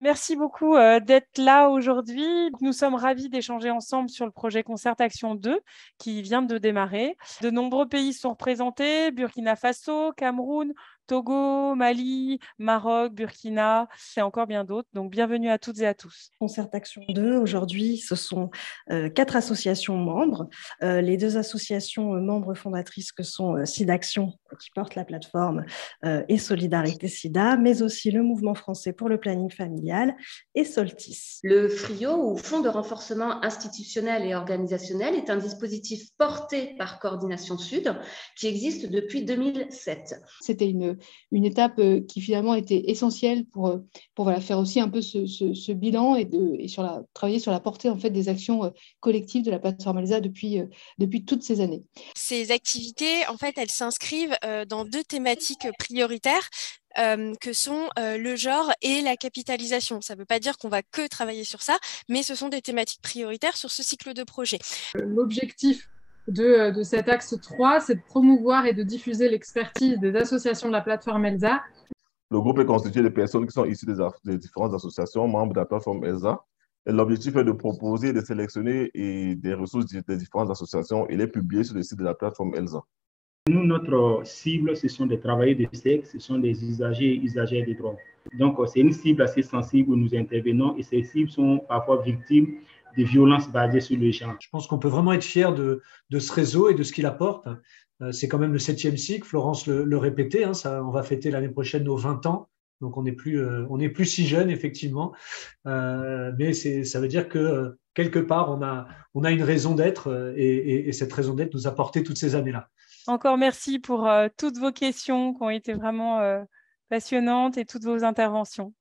Merci beaucoup d'être là aujourd'hui. Nous sommes ravis d'échanger ensemble sur le projet Concertation 2 qui vient de démarrer. De nombreux pays sont représentés, Burkina Faso, Cameroun, Togo, Mali, Maroc, Burkina et encore bien d'autres. Donc bienvenue à toutes et à tous. Concertation 2, aujourd'hui, ce sont 4 associations membres. Les 2 associations membres fondatrices que sont SIDAction, qui porte la plateforme, et Solidarité SIDA, mais aussi le Mouvement français pour le planning familial et Soltis. Le FRIO, ou Fonds de renforcement institutionnel et organisationnel, est un dispositif porté par Coordination Sud qui existe depuis 2007. C'était une étape qui finalement était essentielle pour voilà, faire aussi un peu ce bilan et travailler sur la portée en fait, des actions collectives de la plateforme ELSA depuis toutes ces années. Ces activités, en fait, elles s'inscrivent dans 2 thématiques prioritaires. Que sont le genre et la capitalisation. Ça ne veut pas dire qu'on va que travailler sur ça, mais ce sont des thématiques prioritaires sur ce cycle de projet. L'objectif de cet axe 3, c'est de promouvoir et de diffuser l'expertise des associations de la plateforme ELSA. Le groupe est constitué de personnes qui sont issues des différentes associations, membres de la plateforme ELSA. Et l'objectif est de proposer, de sélectionner des ressources des différentes associations et les publier sur le site de la plateforme ELSA. Nous, notre cible, ce sont des travailleurs de sexe, ce sont des usagers et usagères de drogue. Donc, c'est une cible assez sensible où nous intervenons et ces cibles sont parfois victimes de violences basées sur le genre. Je pense qu'on peut vraiment être fier de ce réseau et de ce qu'il apporte. C'est quand même le 7e cycle, Florence le répétait, hein, on va fêter l'année prochaine nos 20 ans. Donc, on n'est plus si jeune, effectivement. Mais ça veut dire que quelque part, on a une raison d'être et cette raison d'être nous a porté toutes ces années-là. Encore merci pour toutes vos questions qui ont été vraiment passionnantes et toutes vos interventions.